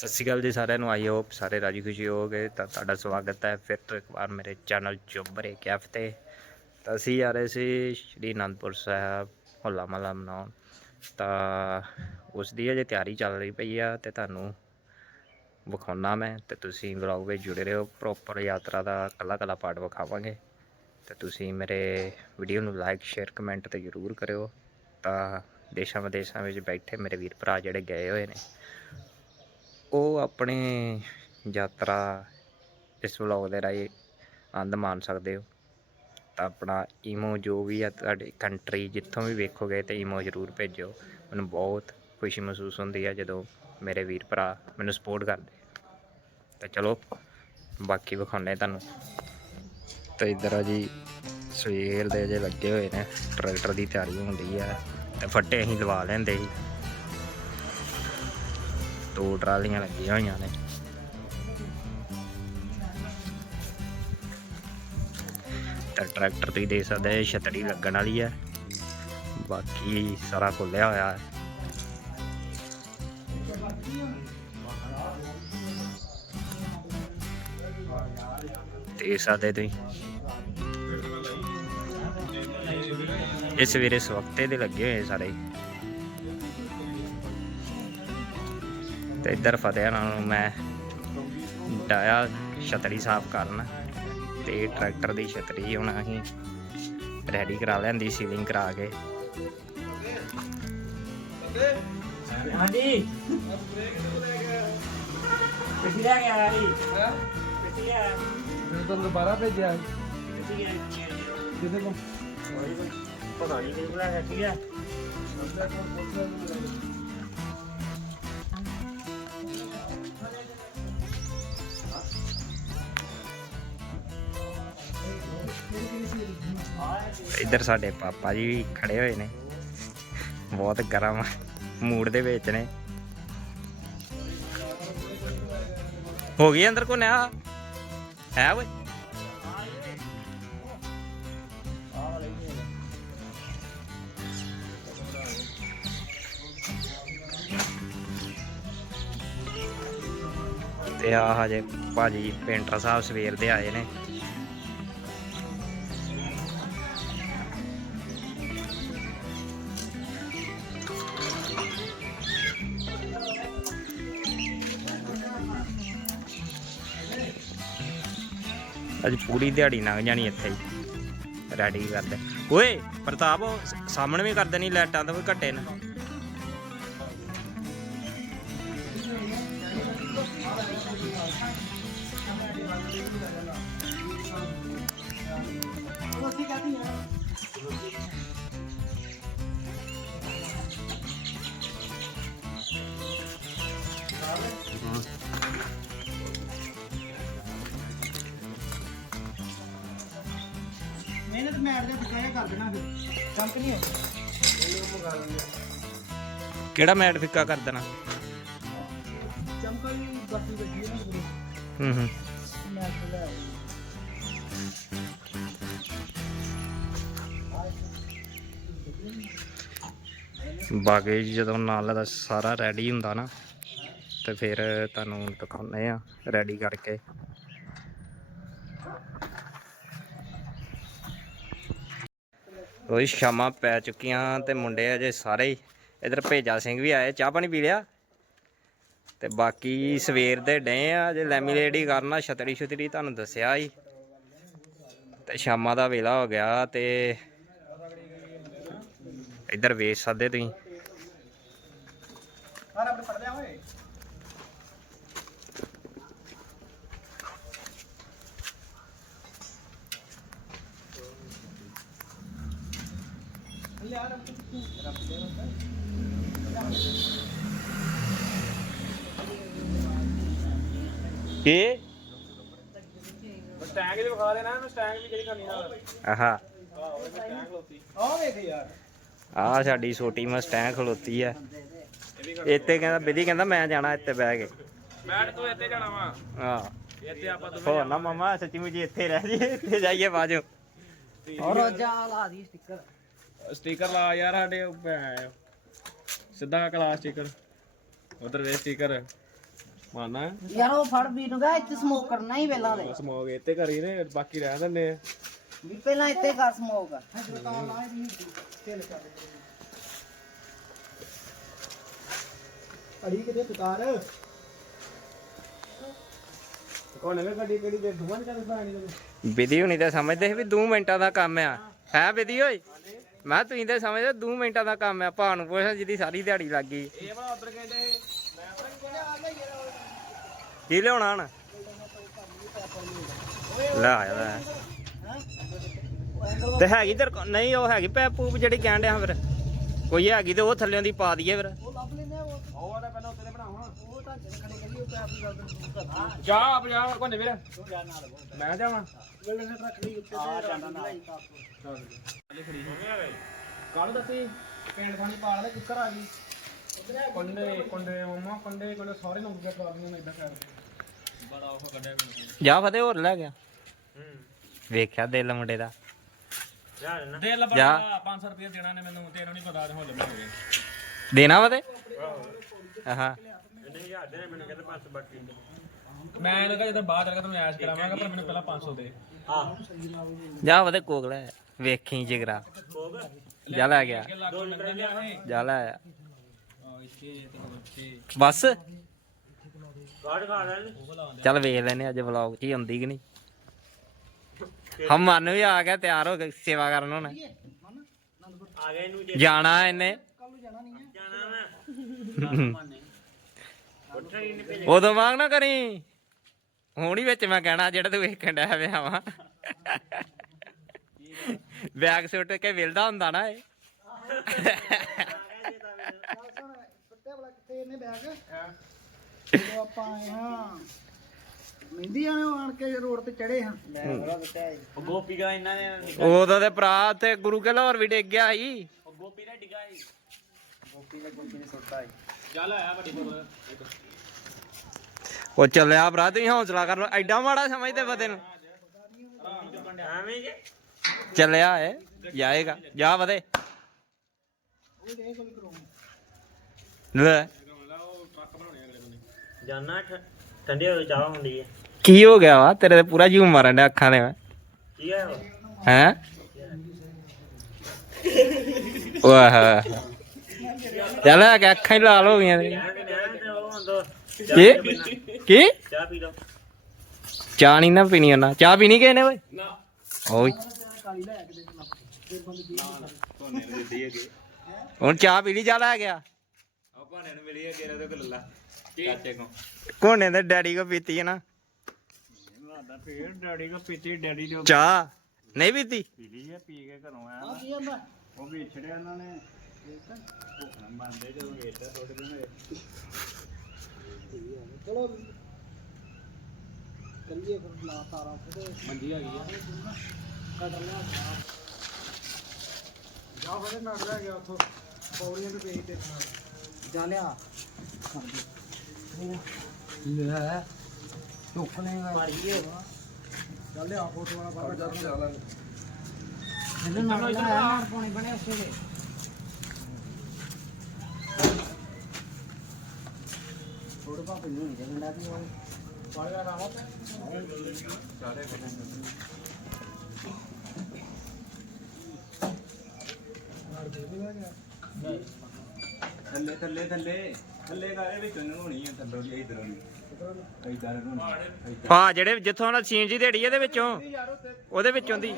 ਸਤਿ ਸ਼੍ਰੀ ਅਕਾਲ ਜੀ ਸਾਰਿਆਂ ਨੂੰ, ਆਈ ਹੋਪ ਸਾਰੇ ਰਾਜੀ ਖੁਸ਼ੀ ਹੋਗੇ ਤਾਂ ਤੁਹਾਡਾ ਸਵਾਗਤ ਹੈ ਫਿਰ ਤੋਂ ਇੱਕ ਵਾਰ ਮੇਰੇ ਚੈਨਲ ਚੁੱਬਰੇ ਕੈਫ ਤੇ। ਤਾਂ ਅਸੀਂ ਆ ਰਹੇ ਸੀ ਸ਼੍ਰੀ ਅਨੰਦਪੁਰ ਸਾਹਿਬ ਹੋਲਾ ਮਹੱਲਾ ਮਨਾਉਣ। ਤਾਂ ਉਸ ਦੀ ਅਜੇ ਤਿਆਰੀ ਚੱਲ ਰਹੀ ਪਈ ਆ ਤੇ ਤੁਹਾਨੂੰ ਵਿਖਾਉਣਾ ਮੈਂ ਤੇ ਤੁਸੀਂ ਵਲੌਗ ਵਿੱਚ ਜੁੜੇ ਰਹੋ। ਪ੍ਰੋਪਰ ਯਾਤਰਾ ਦਾ ਕੱਲਾ ਕੱਲਾ ਪਾਰਟ ਵਿਖਾਵਾਂਗੇ। ਤੇ ਤੁਸੀਂ ਮੇਰੇ ਵੀਡੀਓ ਨੂੰ ਲਾਈਕ ਸ਼ੇਅਰ ਕਮੈਂਟ ਤੇ ਜ਼ਰੂਰ ਕਰਿਓ। ਤਾਂ ਦੇਸ਼ਾਂ ਵਿਦੇਸ਼ਾਂ ਵਿੱਚ ਬੈਠੇ ਮੇਰੇ ਵੀਰ ਭਰਾ ਜਿਹੜੇ ਗਏ ਹੋਏ ਨੇ। ਉਹ ਆਪਣੇ ਯਾਤਰਾ ਇਸ ਵਲੌਗ ਦੇ ਰਾਹੀਂ ਆਨੰਦ ਮਾਣ ਸਕਦੇ ਹੋ। ਤਾਂ ਆਪਣਾ ਈਮੋ ਜੋ ਵੀ ਆ ਤੁਹਾਡੀ ਕੰਟਰੀ ਜਿੱਥੋਂ ਵੀ ਵੇਖੋਗੇ ਤੇ ਈਮੋ ਜ਼ਰੂਰ ਭੇਜੋ ਮੈਨੂੰ ਬਹੁਤ ਖੁਸ਼ੀ ਮਹਿਸੂਸ ਹੁੰਦੀ ਹੈ ਜਦੋਂ ਮੇਰੇ ਵੀਰ ਭਰਾ ਮੈਨੂੰ ਸਪੋਰਟ ਕਰਦੇ ਤਾਂ ਚਲੋ, ਬਾਕੀ ਵਿਖਾਉਂਦੇ ਤੁਹਾਨੂੰ। ਤੇ ਇੱਧਰ ਆ ਜੀ, ਸਵੇਰ ਦੇ ਜੇ ਲੱਗੇ ਹੋਏ ਨੇ, ਟਰੈਕਟਰ ਦੀ ਤਿਆਰੀ ਹੁੰਦੀ ਆ। ਤੇ ਫੱਟੇ ਅਸੀਂ ਲਵਾ ਲੈਂਦੇ ਸੀ। ਦੋ ਟਰਾਲੀਆਂ ਲੱਗੀਆਂ ਹੋਈਆਂ ਨੇ ਤਾਂ ਟਰੈਕਟਰ ਤੁਸੀਂ ਦੇਖ ਸਕਦੇ ਹੋ ਲੱਗਣ ਵਾਲੀ ਹੈ ਬਾਕੀ ਸਾਰਾ ਖੁੱਲਿਆ ਹੋਇਆ ਹੈ ਦੇਖ ਸਕਦੇ ਤੁਸੀਂ ਇਹ ਸਵੇਰੇ ਸਵਖਤੇ ਦੇ ਲੱਗੇ ਹੋਏ ਸਾਰੇ ਤੇ ਇੱਧਰ ਫਤਿਹ ਨਾਲ ਮੈਂ ਡਾਇਆ ਛਤਰੀ ਸਾਫ਼ ਕਰਨ ਤੇ ਟਰੈਕਟਰ ਦੀ ਛਤਰੀ ਹੁਣ ਅਸੀਂ ਰੈਡੀ ਕਰਾ ਲੈਂਦੀ ਸੀਲਿੰਗ ਕਰਾ ਕੇ। ਹਾਂਜੀ। ਕਿੱਥੇ ਲੈ ਗਿਆ ਯਾਰੀ ਕਿੱਥੇ ਗਿਆ ਮੈਂ ਤੁਹਾਨੂੰ ਦੁਬਾਰਾ ਭੇਜਿਆ। ਕਿੱਥੇ ਗਿਆ ਕਿਤੇ ਕੋ ਪਤਾ ਨਹੀਂ ਕਿੱਥੇ ਲੈ ਗਿਆ ਠੀਕ ਹੈ ਇੱਧਰ ਸਾਡੇ ਪਾਪਾ ਜੀ ਵੀ ਖੜੇ ਹੋਏ ਨੇ। ਬਹੁਤ ਗਰਮ ਮੂਡ ਦੇ ਵਿੱਚ ਨੇ। ਹੋ ਗਈ ਅੰਦਰ ਕੋ ਨਿਆ? ਹੈ ਓਏ। ਤੇ ਆ ਹਜੇ ਭਾਜੀ ਪੇਂਟਰ ਸਾਹਿਬ ਸਵੇਰ ਦੇ ਆਏ ਨੇ। ਪੂਰੀ ਦਿਹਾੜੀ ਲੰਘ ਜਾਣੀ ਇੱਥੇ ਹੀ। ਰੈਡੀ ਕਰਦੇ। ਓਏ, ਪ੍ਰਤਾਪ, ਸਾਹਮਣੇ ਵੀ ਕਰਦੇ ਨਹੀਂ, ਲਾਈਟਾਂ ਤਾਂ ਵੀ ਘੱਟੇ ਨੇ। ਮਿਹਨਤ ਕਿਹੜਾ ਮੈਟ ਫਿੱਕਾ ਕਰ ਦੇਣਾ? ਚਮਕਾ ਬਾਕੀ ਹੈ ਨਾ ਲੈ। ਬਾਕੀ ਜਦੋਂ ਨਾਲ ਦਾ ਸਾਰਾ ਰੈਡੀ ਹੁੰਦਾ ਨਾ ਤੇ ਫਿਰ ਤੁਹਾਨੂੰ ਦਿਖਾਉਂਦੇ ਆ ਰੈਡੀ ਕਰਕੇ। ਉਹ ਸ਼ਾਮਾਂ ਪੈ ਚੁੱਕੀਆਂ ਤੇ ਮੁੰਡੇ ਅਜੇ ਸਾਰੇ ਹੀ ਇਧਰ ਭੇਜਾ ਸਿੰਘ ਵੀ ਆਏ, ਚਾਹ ਪਾਣੀ ਪੀ ਲਿਆ? ਤੇ ਬਾਕੀ ਸਵੇਰ ਦੇ ਡੇ ਆ ਜੇ ਲੈਮੀਨੇਟ ਹੀ ਕਰਨਾ, ਛਤਰੀ ਛਤਰੀ ਤੁਹਾਨੂੰ ਦੱਸਿਆ ਹੀ। ਤੇ ਸ਼ਾਮਾਂ ਦਾ ਵੇਲਾ ਹੋ ਗਿਆ ਤੇ ਇੱਧਰ ਵੇਚ ਸਕਦੇ ਤੁਸੀਂ। ਇਹ ਸਟੈਂਗ ਦੇ ਵਿਖਾ ਦੇਣਾ ਮੈਂ ਸਟੈਂਗ ਵੀ ਜਿਹੜੀ ਕਰਨੀ ਨਾਲ। ਆਹਾ। ਆਹ ਸਟੈਂਗ ਲੋਤੀ ਆਹ ਵੇਖ ਯਾਰ। ਆ ਸਾਡੀ ਛੋਟੀ ਮਸਟੈਂ ਖਲੋਤੀ ਆ। ਇੱਥੇ ਕਹਿੰਦਾ ਬਿੱਲੀ ਕਹਿੰਦਾ ਮੈਂ ਜਾਣਾ ਇੱਥੇ ਬਹਿ ਕੇ। ਮੈਟ ਤੂੰ ਇੱਥੇ ਜਾਣਾ ਵਾ। ਆ ਇੱਥੇ ਆਪਾਂ ਹੋ ਨਾ ਮਮਾ ਸੱਚੀ ਮੁਝੇ ਇੱਥੇ ਰਹਿ ਜੀ ਇੱਥੇ ਜਾਈਏ ਬਾਜੋ ਔਰ ਜਾ ਲਾ ਦੀ ਸਟicker ਸਟicker ਲਾ ਯਾਰ ਸਾਡੇ। ਸਿੱਧਾ ਕਲਾਸ ਸਟicker ਉਧਰ ਵੇ ਸਟicker ਮਾਨਾ ਯਾਰ ਉਹ ਫੜ ਵੀ ਨੂੰ ਗਾ ਇੱਥੇ ਸਮੋਕ ਕਰਨਾ ਹੀ ਪਹਿਲਾਂ ਦੇ ਸਮੋਗ ਇੱਥੇ ਕਰੀ ਨੇ ਬਾਕੀ ਰਹਿ ਦਿੰਦੇ ਆ। ਵੀ ਪਹਿਲਾਂ ਇੱਥੇ ਕਰ ਸਮੋਕ ਅੜੀ ਕਿਤੇ ਪੁਕਾਰ ਕੋਨੇ ਵੇ ਗੱਡੀ ਕਿਹੜੀ ਦੇ ਦੁਕਾਨ ਚੱਲ ਪਾਣੀ ਵਿਧੀ ਹੁਣੀ ਤਾਂ ਸਮਝਦੇ ਸੀ ਵੀ 2 ਮਿੰਟਾਂ ਦਾ ਕੰਮ ਆ। ਹੈ ਵਿਧੀ ਓਏ? ਮੈਂ ਤੁਸੀਂ ਤਾਂ ਸਮਝਦੇ 2 ਮਿੰਟਾਂ ਦਾ ਕੰਮ ਆ ਭਾ ਨੂੰ ਪੁੱਛ ਜਿਹਦੀ ਸਾਰੀ ਦਿਹਾੜੀ ਲੱਗ ਗਈ। ਇਹ ਉਧਰ ਕਹਿੰਦੇ ਕੀ ਲਿਆਉਣਾ ਹਣ? ਲੈ ਆਇਆ ਲੈ। ਤੇ ਹੈਗੀ ਤੇਰੇ ਨਹੀਂ ਉਹ ਹੈਗੀ ਪੈਪ ਪੂਪ ਜਿਹੜੀ ਕਹਿਣ ਡਿਆ ਫਿਰ। ਕੋਈ ਹੈਗੀ ਤੇ ਉਹ ਥੱਲਿਆਂ ਦੀ ਪਾ ਦਈਏ ਫਿਰ। ਉਹ ਲੱਭ ਲੈਨੇ ਆ ਉਹ। ਉਹ ਤਾਂ ਪਹਿਲਾਂ ਉੱਤੇ ਬਣਾਉਣਾ ਉਹ ਤਾਂ ਖੜੇ ਕਰੀ ਉਹ ਪੈਪ ਦੀ ਗੱਲ ਜਾ ਆਪ ਜਾ ਕੋਨੇ ਵੀਰ ਮੈਂ ਜਾਵਾਂ। ਵੇਲੇ ਨੇ ਰੱਖ ਲਈ ਉੱਤੇ ਤੇ ਦੇ ਸਾਰੇ ਗਿਆ ਕਰ ਦਿੰਦੇ ਇਦਾਂ ਕਰ ਬੜਾ ਉਹ ਕੱਢਿਆ ਮੈਨੂੰ। ਜਾ ਫਤੇ ਹੋਰ ਲੈ ਗਿਆ। ਵੇਖਿਆ ਦਿਲ ਮੁੰਡੇ ਦਾ। ਦਿਲ ਜਾ। ਬੜਾ 500 ਰੁਪਏ ਦੇਣਾ ਨੇ ਮੈਨੂੰ ਤੈਨੂੰ ਨਹੀਂ ਪਤਾ ਹੁਣ ਲੱਭਣਗੇ ਦੇਣਾ ਫਤੇ ਆਹਾਂ। ਮੈਂ ਲਗਾ ਜਦੋਂ ਬਾਹਰ ਚਲ ਗਿਆ ਤੈਨੂੰ ਐਸ਼ ਕਰਾਵਾਂਗਾ ਪਰ ਮੈਨੂੰ ਪਹਿਲਾਂ 500 ਦੇ। ਜਾ ਫਤੇ ਕੋਕ ਲੈ। ਵੇਖੀ ਜਿਗਰਾ। ਜਾ ਲੈ ਗਿਆ। ਜਾ ਲੈ ਆਇਆ ਬਸ। ਚੱਲ ਵੇਖ ਲੈਨੇ ਅੱਜ ਵਲੌਗ 'ਚ ਹੀ ਆਉਂਦੀ ਕਿ ਨਹੀਂ। ਹਮ ਮਨ ਵੀ ਆ ਗਿਆ, ਤਿਆਰ ਹੋ ਕੇ ਸੇਵਾ ਕਰਨ ਹੁਣ। ਜਾਣਾ ਇਹਨੇ। ਉਦੋਂ ਵਾਂਗ ਨਾ ਕਰੀ। ਹੁਣ ਹੀ ਵਿੱਚ ਮੈਂ ਕਹਿਣਾ, ਜਿਹੜਾ ਤੂੰ ਵੇਖਣ ਡਿਆ ਪਿਆ ਬੈਗ ਸੁੱਟ ਕੇ ਵਿਲਦਾ ਹੁੰਦਾ ਨਾ ਇਹ। ਕੁੱਤੇ ਵਾਲਾ ਕਿੱਥੇ ਇਹਨੇ ਬੈਗ ਜਦੋਂ ਆਪਾਂ ਆਏ ਹਾਂ ਮਹਿੰਦੀ ਆਏ ਆਣ ਕੇ ਰੋਡ ਤੇ ਚੜੇ ਹਾਂ ਉਦੋਂ ਦੇ ਭਰਾ ਉੱਥੇ ਗੁਰੂ ਕੇ ਲਾਹੌਰ ਵੀ ਡਿੱਗ ਗਿਆ ਸੀ। ਚੱਲ ਆਇਆ ਵੱਡੀ ਕੋਲ ਉਹ ਚੱਲਿਆ ਭਰਾ, ਤੁਸੀਂ ਹੌਸਲਾ ਕਰ ਲੋ ਐਡਾ ਮਾੜਾ ਸਮਝਦੇ ਫਤੇ ਨੂੰ। ਚੱਲਿਆ ਏ ਜਾਏਗਾ ਜਾ ਫਤੇ ਲੈ। ਜਾਨਾ ਠੰਡੇ ਹੋ ਚਾਹ ਹੁੰਦੀ ਹੈ। ਕੀ ਹੋ ਗਿਆ ਵਾ? ਤੇਰੇ ਤੇ ਪੂਰਾ ਜੂਮ ਮਾਰਨ ਡਿਆ ਅੱਖਾਂ ਦੇ ਮੈਂ। ਕੀ ਹੈ? ਹੈ ਵਾਹ ਚੱਲ ਆ ਕੇ ਅੱਖਾਂ ਹੀ ਲਾਲ ਹੋ ਗਈਆਂ ਤੇਰੀਆਂ। ਕੀ? ਕੀ? ਚਾਹ ਪੀ ਲਓ। ਚਾਹ ਨਹੀਂ ਨਾ ਪੀਣੀ ਉਹਨਾਂ। ਚਾਹ ਪੀਣੀ ਕਿਸੇ ਨੇ। ਓਏ। ਨਾ ਓਏ ਹੁਣ ਚਾਹ ਪੀ ਲਈ ਜਾ ਲੈ ਗਿਆ ਉਹ ਭਾਣੇ ਨੂੰ ਮਿਲੀ ਹੈ ਤੇਰੇ ਤੋਂ ਲੱਲਾ। ਚਾਚੇ ਕੋ ਕੋਨੇ ਦੇ ਡੈਡੀ ਕੋ ਪੀਤੀ ਹੈ ਨਾ। ਫੇਰ ਡੈਡੀ ਕੋ ਪੀਤੀ ਡੈਡੀ ਦੇ ਚਾਹ। ਨਹੀਂ ਪੀਤੀ? ਪੀ ਲਈ ਹੈ ਪੀ ਕੇ ਘਰੋਂ ਆਇਆ ਆ ਕੀ ਹੁੰਦਾ ਉਹ ਵੀ ਛੜਿਆ ਉਹਨਾਂ ਨੇ। ਭੁੱਖਣਾ ਬੰਦੇ ਜਦੋਂ ਵੇਚਦਾ ਥੋੜੇ ਦਿਨ ਚਲੋ। ਕਰੀਏ ਫਿਰ ਲਾ ਤਾਰਾ ਤੇ ਮੰਜੀ ਆ ਗਈ ਆ। ਕੱਢ ਲਿਆ ਜਾ ਬੜੇ ਨੜ ਲੈ ਗਿਆ ਉਥੋਂ ਪੌੜੀਆਂ ਤੇ ਪੇਜ ਤੇ ਜਾ ਲਿਆ ਲੈ ਟੁੱਕਣੇ ਮਾਰੀਏ ਚੱਲ ਲਿਆ ਫੋਟੋ ਵਾਲਾ ਬਾਬਾ ਜਦ ਜਾ ਲਾਂਗੇ ਇਹਦੇ ਨਾਲ ਲਾਇਆ ਮਾਰ ਪਾਣੀ ਬਣੇ ਉਸੇ ਦੇ ਥੋੜੇ ਭਾਪੇ ਨੂੰ ਨਹੀਂ ਜਗਣਾ ਵੀ ਉਹ ਪਾਲਿਆ ਰਾਮਤ ਥੱਲੇ ਥੱਲੇ ਥੱਲੇ। ਥੱਲੇ ਕਾਰੇ ਵਿੱਚ ਨੂੰ ਹੋਣੀ ਹੈ ਥੱਲੋਂ ਦੀ ਇਧਰੋਂ ਦੀ ਇਧਰ ਨੂੰ ਹਾਂ ਜਿਹੜੇ ਜਿੱਥੋਂ ਨਾਲ ਸੀਨ ਜੀ ਦੇੜੀ ਇਹਦੇ ਵਿੱਚੋਂ। ਉਹਦੇ ਵਿੱਚੋਂ ਦੀ।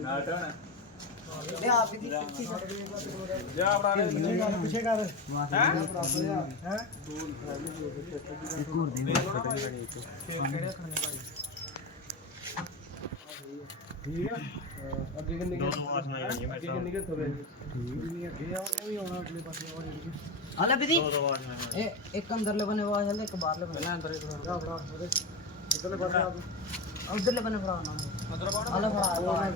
ਨਾਲ ਤਾਂ ਲਿਆ ਵੀ ਦੀ ਕਿੱਥੇ ਜਾ ਬਣਾ ਲੈ ਪਿੱਛੇ ਕਰ ਹੈ ਹੈ ਠੀਕ ਆ ਅੱਗੇ ਕਿੰਨੇ ਕਿ ਅੱਗੇ ਕਿੰਨੇ ਕਿ ਥੋੜੇ ਠੀਕ ਅੱਗੇ ਆ ਉਹ ਵੀ ਆਉਣਾ ਅਗਲੇ ਪਾਸੇ ਉਹ ਜਿਹੜੀ ਹਲੇ ਬਿਦੀ ਇਹ ਇੱਕ ਅੰਦਰਲੇ ਬਨੇ ਆਵਾਜ਼ ਹਲੇ ਇੱਕ ਬਾਹਰਲੇ ਬਨੇ। ਅੰਦਰ ਫੜਾ ਫੜਾ ਉਹਦੇ। ਇਧਰਲੇ ਪਾਸੇ ਆ ਉਧਰਲੇ ਬਨੇ ਫੜਾ ਨਾ। ਹਲੇ ਫੜਾ।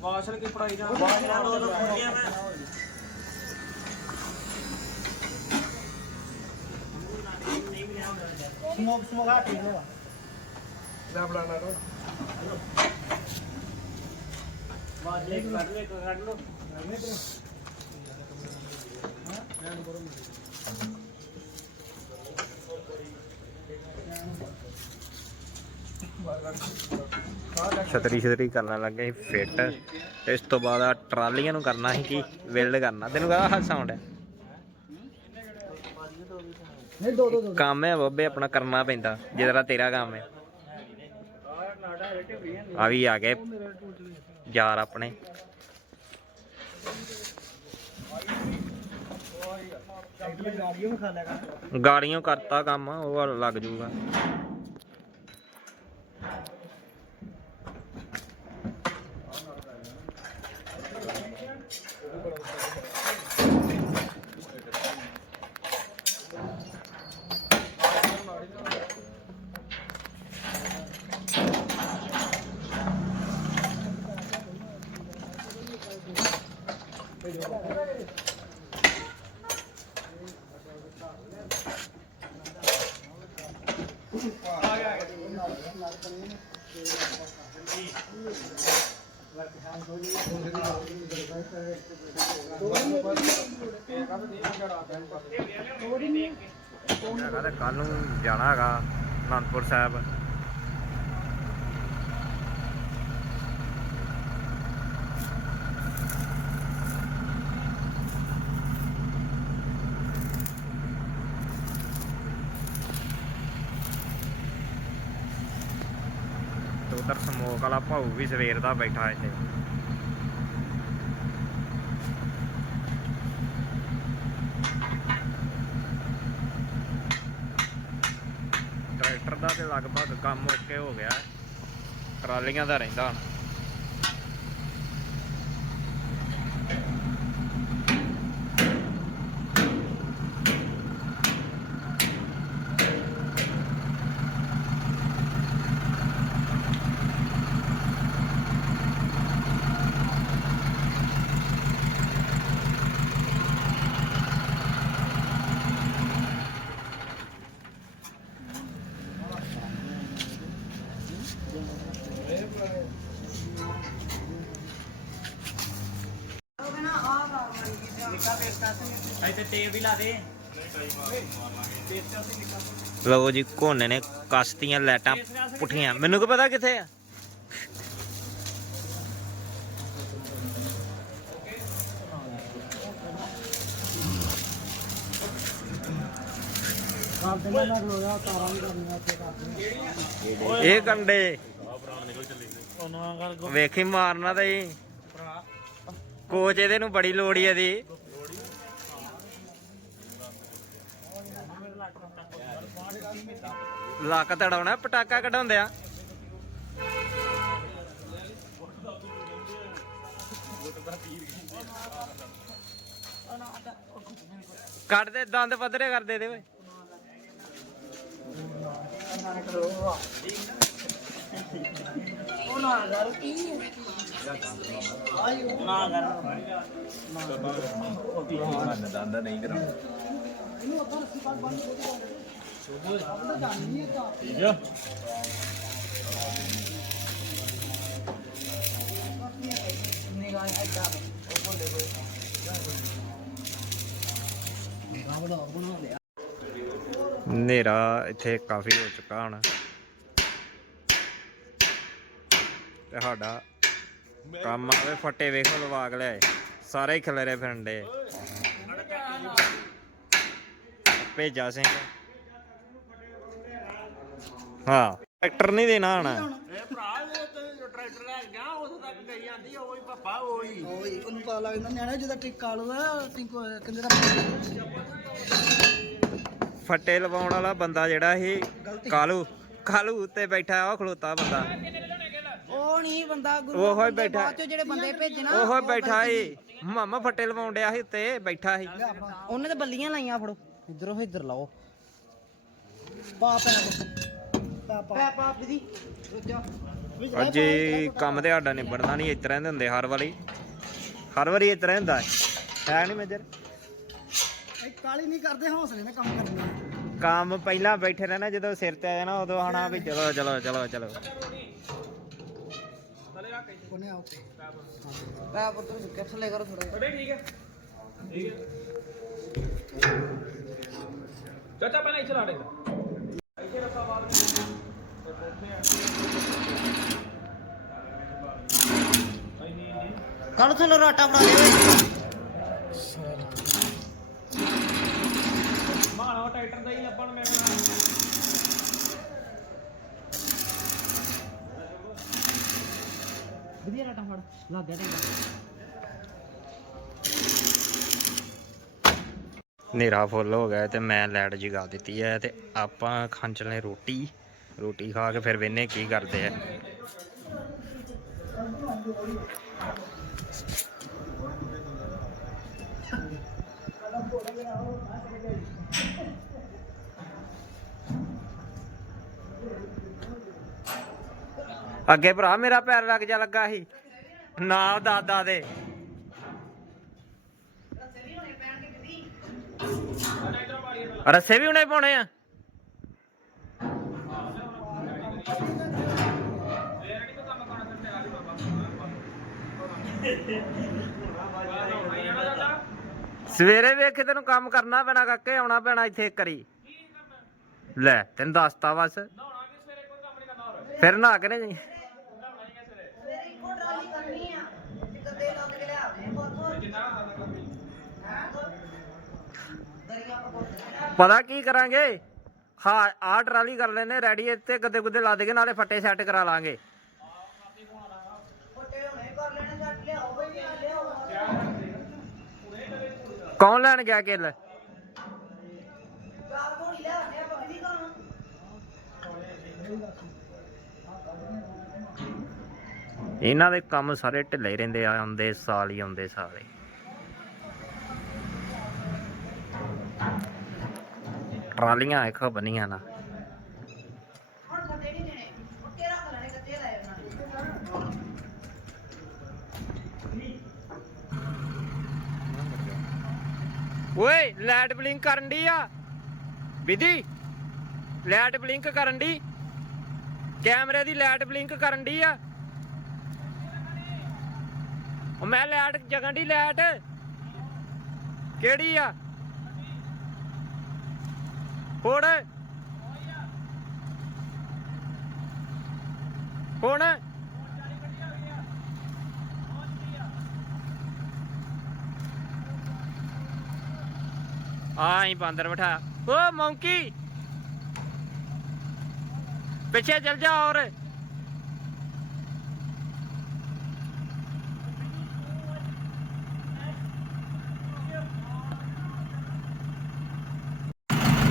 ਵਾਸ਼ਲ ਕੀ ਪੜਾਈ ਦਾ ਵਾਸ਼ਲ ਤੋਂ ਲੱਗ ਗਿਆ ਮੈਂ। ਸਮੋਕ ਸਮੋਕ ਆ ਕੇ ਲੋ ਲੈ ਬੜਾ ਲਾ ਲੋ ਵਾਸ਼ਲ ਕੱਢ ਲੈ ਕੱਢ ਲੋ ਛਤਰੀ ਛਤਰੀ ਕਰਨ ਲੱਗੇ ਫਿੱਟ ਇਸ ਤੋਂ ਬਾਅਦ ਆ ਟਰਾਲੀਆਂ ਨੂੰ ਕਰਨਾ ਸੀ ਕੀ ਵੈਲਡ ਕਰਨਾ। ਤੈਨੂੰ ਕਹਦਾ ਸਾਊਂਡ ਹੈ ਨਹੀਂ ਦੋ ਦੋ ਦੋ। ਕੰਮ ਹੈ ਬੱਬੇ ਆਪਣਾ ਕਰਨਾ ਪੈਂਦਾ ਜਿਹੜਾ ਤੇਰਾ ਕੰਮ ਹੈ। ਆ ਵੀ ਆ ਗਏ ਯਾਰ ਆਪਣੇ। ਗਾੜੀਆਂ ਕਰਤਾ ਕੰਮ ਉਹ ਲੱਗ ਜਾਊਗਾ। ਮੈਂ ਕਹਿੰਦਾ ਕੱਲ ਨੂੰ ਜਾਣਾ ਹੈਗਾ, ਅਨੰਦਪੁਰ ਸਾਹਿਬ। ਉਧਰ ਸਮੋਕ ਵਾਲਾ ਭਾਊ ਵੀ ਸਵੇਰ ਦਾ ਬੈਠਾ ਇੱਥੇ ਟਰੈਕਟਰ ਦਾ ਤੇ ਲਗਭਗ ਕੰਮ ਓਕੇ ਹੋ ਗਿਆ ਹੈ। ਟਰਾਲੀਆਂ ਦਾ ਰਹਿੰਦਾ ਹੁਣ। ਲਓ ਜੀ ਕੋਨੇ ਨੇ ਕਸਤੀਆਂ ਲੈਟਾਂ ਪੁੱਠੀਆਂ। ਮੈਨੂੰ ਕੀ ਪਤਾ ਕਿੱਥੇ ਆ? ਇਹ ਕੰਡੇ। ਵੇਖੀ ਮਾਰਨਾ ਤੇ ਹੀ। ਕੋਚ ਇਹਦੇ ਨੂੰ ਬੜੀ ਲੋੜ ਹੀ ਇਹਦੀ। ਲੱਕ ਤੜਾਉਣਾ ਪਟਾਕਾ ਕਢਾਉਂਦੇ ਆ। ਕੱਢ ਦੇ ਦੰਦ ਪੱਧਰੇ ਕਰ ਦੇ ਦੇ ਓਏ। ਉਹ ਨਹੀਂ ਕਰਾਉਣਾ ਨਿਗਾਹ ਇੱਦਾਂ ਹਨੇਰਾ ਇੱਥੇ ਕਾਫੀ ਹੋ ਚੁੱਕਾ ਹੁਣ। ਤੇ ਸਾਡਾ ਕੰਮ ਆਵੇ ਫੱਟੇ ਵੇਖੋ ਲਵਾਗ ਲਿਆਏ ਸਾਰੇ ਹੀ ਖਿਲਰੇ ਫਿਰਨਦੇ ਭੇਜਾ ਸਿੰਘ। ਹਾਂ। ਟਰੈਕਟਰ ਨਹੀਂ ਦੇਣਾ ਹਣ। ਓਏ ਉਹਨੂੰ ਪਤਾ ਲੱਗ ਜਾਂਦਾ ਨਿਆਣਾ ਜਿਹਦਾ ਟਿੱਕਾ ਲੂਗਾ ਟਿੰਕੋ ਕਿੰਨੇ ਦਾ ਫੱਟੇ ਲਵਾਉਣ ਵਾਲਾ ਬੰਦਾ ਜਿਹੜਾ ਇਹ ਕਾਲੂ। ਕਾਲੂ ਉੱਤੇ ਬੈਠਾ ਉਹ ਖਲੋਤਾ ਬੰਦਾ। ਉਹ ਨਹੀਂ ਬੰਦਾ ਗੁਰੂ ਉਹੋ ਹੀ ਬੈਠਾ। ਬਾਅਦ ਚੋਂ ਜਿਹੜੇ ਬੰਦੇ ਭੇਜਣਾ ਉਹ ਬੈਠਾ ਏ ਮਾਮਾ ਫੱਟੇ ਲਵਾਉਣ ਡਿਆ ਸੀ ਉੱਤੇ ਬੈਠਾ ਸੀ। ਉਹਨੇ ਤੇ ਬੱਲੀਆਂ ਲਾਈਆਂ ਫੜੋ। ਇਧਰੋਂ ਇਧਰ ਲਾਓ। ਪਾ ਪੈ ਅੱਜ ਇਹ ਕੰਮ ਤੇ ਸਾਡਾ ਨਿਬੜਨਾ ਨਹੀਂ ਇਸ ਤਰ੍ਹਾਂ ਦੇ ਹੁੰਦੇ ਹਰ ਵਾਰੀ। ਹਰ ਵਾਰੀ ਇਸ ਤਰ੍ਹਾਂ ਹੁੰਦਾ ਹੈ। ਹੈ ਨਹੀਂ ਮੇਜਰ? ਕਾਲੀ ਨਹੀਂ ਕਰਦੇ ਹੌਸਲੇ ਨਾਲ ਕੰਮ ਕਰਨਾ ਕੰਮ ਪਹਿਲਾਂ ਬੈਠੇ ਰਹਿਣਾ ਜਦੋਂ ਸਿਰ ਤੇ ਆ ਜਾਣਾ ਉਦੋਂ ਆਣਾ ਵੀ ਚਲੋ ਚਲੋ ਚਲੋ ਚਲੋ। ਥੱਲੇ ਰੱਖ ਕੇ ਕੋਨੇ ਆਉ ਪੈ ਪੁੱਤਰ ਕਿੱਥ ਲੈ ਕਰੋ ਥੋੜਾ ਬੜੇ ਠੀਕ ਹੈ। ਠੀਕ ਹੈ। ਚਾਚਾ ਪਹਿਲਾਂ ਇੱਥੇ ਲਾ ਦੇ। ਕੱਲ ਥੱਲੇ ਰਾਟਾ ਬਣਾ ਦੇ ਮਾਣਾ ਟਰੈਕਟਰ ਦਾ ਹੀ ਆਪਾਂ ਨੂੰ ਮੇਰੇ ਨਾਲ। ਵਧੀਆ ਰਾਟਾ ਫੜ ਲੱਗ ਗਿਆ ਟੈਂਕ ਹਨੇਰਾ ਫੁੱਲ ਹੋ ਗਿਆ ਤੇ ਮੈਂ ਲਾਈਟ ਜਗਾ ਦਿੱਤੀ ਹੈ ਤੇ ਆਪਾਂ ਖਾਣ ਚੱਲੇ ਰੋਟੀ ਰੋਟੀ ਖਾ ਕੇ ਫਿਰ ਵੇਨੇ ਕੀ ਕਰਦੇ ਆ। ਅੱਗੇ ਭਰਾ ਮੇਰਾ ਪੈਰ ਲੱਗ ਜਾ ਲੱਗਾ ਸੀ। ਨਾ ਦਾਦਾ ਦੇ। ਰੱਸੇ ਵੀ ਹੁਣੇ ਪਾਉਣੇ ਆ। ਸਵੇਰੇ ਵੇਖ ਤੈਨੂੰ ਕੰਮ ਕਰਨਾ ਪੈਣਾ, ਕਾਕੇ ਆਉਣਾ ਪੈਣਾ ਇੱਥੇ ਇੱਕ ਲੈ, ਤੈਨੂੰ ਦੱਸਤਾ ਬਸ। ਫਿਰ ਨਾ ਕੇ ਨਹੀਂ ਮੇਰੇ ਇੱਕੋ ਟਰਾਲੀ ਕਰਨੀ ਆ ਤੇ ਗੱਦੇ ਲੱਗ ਲਿਆ ਦੇ ਪਤਾ ਕੀ ਕਰਾਂਗੇ? ਹਾਂ, ਆਹ ਟਰਾਲੀ ਕਰ ਲੈਨੇ ਰੈਡੀ ਇੱਥੇ ਗੱਦੇ ਗੁੱਦੇ ਲਾ ਦੇਗੇ, ਨਾਲੇ ਫੱਟੇ ਸੈੱਟ ਕਰਾ ਲਾਂਗੇ। ਕੌਣ ਲੈਣ ਗਿਆ ਕਿੱਲ? ਇਹਨਾਂ ਦੇ ਕੰਮ ਸਾਰੇ ਢਿੱਲੇ ਰਹਿੰਦੇ ਆ, ਆਉਂਦੇ ਸਾਲ ਹੀ ਆਉਂਦੇ ਸਾਰੇ। ਟਰਾਲੀਆਂ ਇੱਕੋ ਬਣੀਆਂ ਨਾ। ਓਏ, ਲਾਈਟ ਬਲਿੰਕ ਕਰਨ ਦੀ ਆ। ਵਿਧੀ, ਲਾਈਟ ਬਲਿੰਕ ਕਰਨ ਦੀ ਕੈਮਰੇ ਦੀ ਲਾਈਟ ਬਲਿੰਕ ਕਰਨ ਦੀ ਆ। ਉਹ ਮੈਂ ਲਾਈਟ ਜਗਣ ਦੀ ਲਾਈਟ। ਕਿਹੜੀ ਆ? ਹੁਣ ਹੁਣ ਆਈ ਬਾਂਦਰ ਬਿਠਾ। ਓ ਮੌਂਕੀ! ਪਿੱਛੇ ਚਲ ਜਾ ਔਰ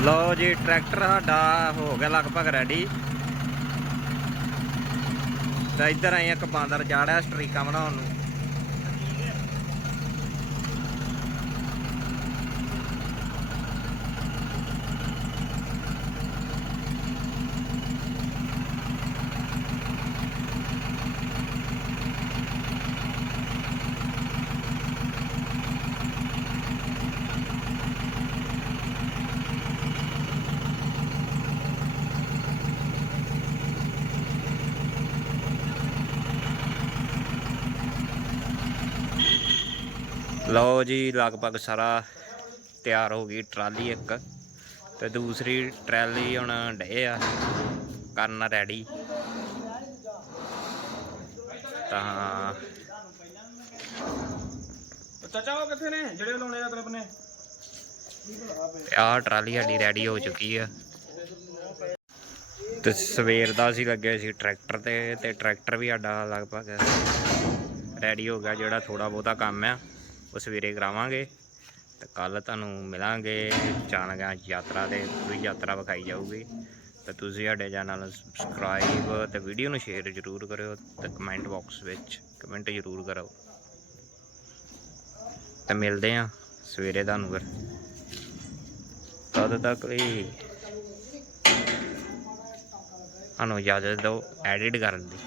ਲਓ ਜੀ, ਟਰੈਕਟਰ ਸਾਡਾ ਹੋ ਗਿਆ ਲਗਭਗ ਰੈਡੀ ਤਾਂ ਇੱਧਰ ਆਏ ਇੱਕ ਬਾਂਦਰ ਚਾੜਿਆ ਸਟਰੀਕਾਂ ਬਣਾਉਣ ਨੂੰ। ਲਓ ਜੀ ਲਗਭਗ ਸਾਰਾ ਤਿਆਰ ਹੋ ਗਈ ਟਰਾਲੀ ਇੱਕ। ਤੇ ਦੂਸਰੀ ਟਰਾਲੀ ਹੁਣ ਡੇ ਆ ਕਰਨ ਰੈਡੀ। ਤਾਂ ਚਾਚਾ ਉਹ ਕਿੱਥੇ ਨੇ? ਜਿਹੜੇ ਲਾਉਣੇ ਆ ਤੇਰੇ ਨੇ ਆਹ ਟਰਾਲੀ ਸਾਡੀ ਰੈਡੀ ਹੋ ਚੁੱਕੀ ਆ। ਤੇ ਸਵੇਰ ਦਾ ਅਸੀਂ ਲੱਗੇ ਸੀ ਟਰੈਕਟਰ ਤੇ ਤੇ ਟਰੈਕਟਰ ਵੀ ਸਾਡਾ ਲਗਭਗ ਰੈਡੀ ਹੋ ਗਿਆ ਜਿਹੜਾ ਥੋੜਾ ਬਹੁਤਾ ਕੰਮ ਆ। ਉਹ ਸਵੇਰੇ ਕਰਾਵਾਂਗੇ ਤੇ ਕੱਲ ਤੁਹਾਨੂੰ ਮਿਲਾਂਗੇ ਚਾਨਗਾ ਯਾਤਰਾ ਤੇ ਪੂਰੀ ਯਾਤਰਾ ਵਿਖਾਈ ਜਾਊਗੀ। ਤੇ ਤੁਸੀਂ ਸਾਡੇ ਚੈਨਲ ਸਬਸਕ੍ਰਾਈਬ ਤੇ ਵੀਡੀਓ ਨੂੰ ਸ਼ੇਅਰ ਜ਼ਰੂਰ ਕਰਿਓ ਤੇ ਕਮੈਂਟ ਬਾਕਸ ਵਿੱਚ ਕਮੈਂਟ ਜ਼ਰੂਰ ਕਰੋ ਤੇ ਮਿਲਦੇ ਆ ਸਵੇਰੇ ਤੁਹਾਨੂੰ ਫਿਰ। ਤਦ ਤੱਕ ਲਈ ਸਾਨੂੰ ਇਜਾਜ਼ਤ ਦਿਓ ਐਡਿਟ ਕਰਨ ਦੀ।